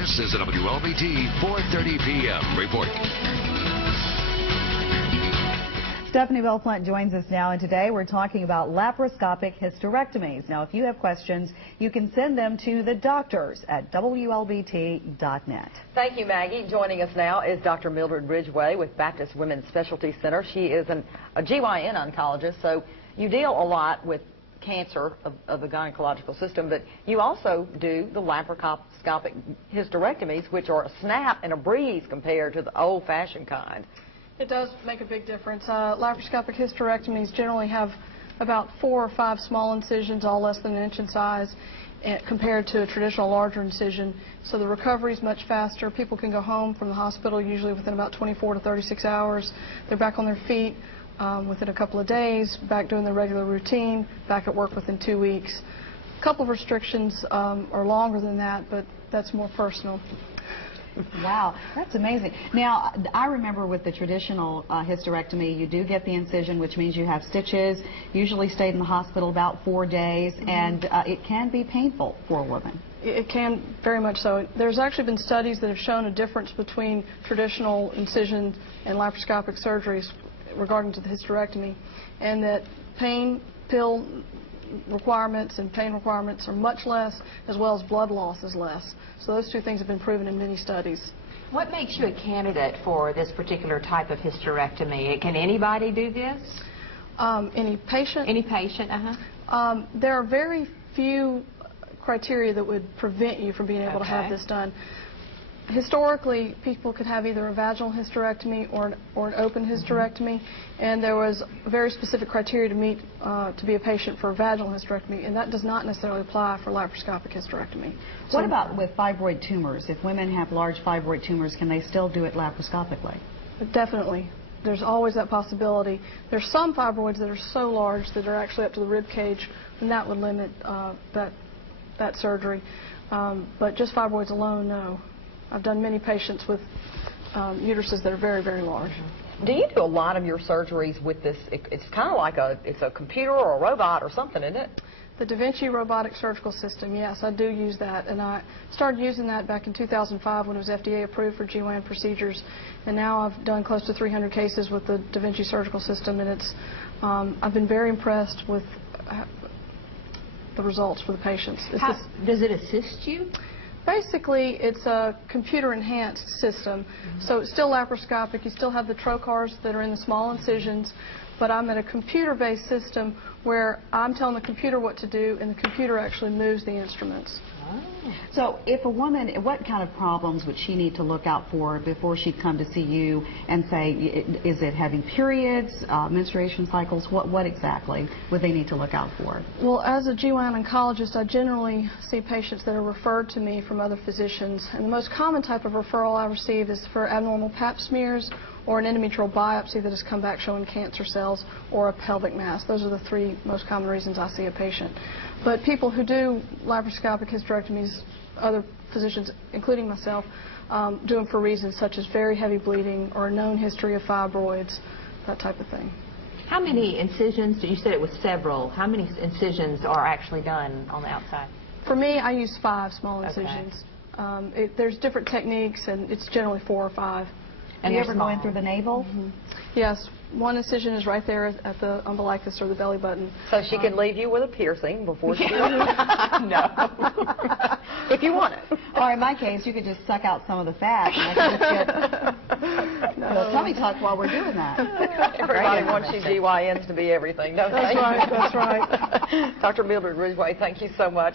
This is a WLBT 4:30 p.m. report. Stephanie Belplant joins us now, and today we're talking about laparoscopic hysterectomies. Now, if you have questions, you can send them to the doctors at WLBT.net. Thank you, Maggie. Joining us now is Dr. Mildred Ridgway with Baptist Women's Specialty Center. She is a GYN oncologist, so you deal a lot with cancer of the gynecological system, but you also do the laparoscopic hysterectomies, which are a snap and a breeze compared to the old-fashioned kind. It does make a big difference. Laparoscopic hysterectomies generally have about 4 or 5 small incisions, all less than an inch in size, compared to a traditional larger incision. So the recovery is much faster. People can go home from the hospital usually within about 24 to 36 hours. They're back on their feet within a couple of days, back doing their regular routine, back at work within 2 weeks. A couple of restrictions are longer than that, but that's more personal. Wow, that's amazing. Now, I remember with the traditional hysterectomy, you do get the incision, which means you have stitches, usually stayed in the hospital about 4 days, and it can be painful for a woman. It can, very much so. There's actually been studies that have shown a difference between traditional incision and laparoscopic surgeries regarding to the hysterectomy, and that pill requirements and pain requirements are much less, as well as blood loss is less. So those two things have been proven in many studies. What makes you a candidate for this particular type of hysterectomy? Can anybody do this? Any patient? Any patient, there are very few criteria that would prevent you from being able to have this done. Historically, people could have either a vaginal hysterectomy or an open hysterectomy, and there was very specific criteria to meet to be a patient for a vaginal hysterectomy, and that does not necessarily apply for laparoscopic hysterectomy. What about with fibroid tumors? If women have large fibroid tumors, can they still do it laparoscopically? Definitely. There's always that possibility. There's some fibroids that are so large that are actually up to the rib cage, and that would limit that surgery. But just fibroids alone, no. I've done many patients with uteruses that are very, very large. Do you do a lot of your surgeries with this? It's kind of like it's a computer or a robot or something, isn't it? The Da Vinci robotic surgical system, yes, I do use that. And I started using that back in 2005 when it was FDA approved for GYN procedures. And now I've done close to 300 cases with the Da Vinci surgical system, and it's I've been very impressed with the results for the patients. Does it assist you? Basically, it's a computer-enhanced system, so it's still laparoscopic. You still have the trocars that are in the small incisions, but I'm in a computer-based system where I'm telling the computer what to do, and the computer actually moves the instruments. So if a woman, what kind of problems would she need to look out for before she'd come to see you and say, is it having periods, menstruation cycles? What exactly would they need to look out for? Well, as a GYN oncologist, I generally see patients that are referred to me from other physicians. And the most common type of referral I receive is for abnormal pap smears or an endometrial biopsy that has come back showing cancer cells or a pelvic mass. Those are the 3 most common reasons I see a patient. But people who do laparoscopic hysterectomies, other physicians, including myself, do them for reasons such as very heavy bleeding or a known history of fibroids, that type of thing. How many incisions? You said it was several. How many incisions are actually done on the outside? For me, I use 5 small incisions. There's different techniques, and it's generally 4 or 5. And you ever go in through the navel? Yes. One incision is right there at the umbilicus or the belly button. So she can leave you with a piercing before she No. If you want it. Or in my case, you could just suck out some of the fat. And I could just get tummy tuck while we're doing that. Everybody wants you GYNs to be everything, don't they? That's right. That's right. Dr. Mildred Ridgway, thank you so much.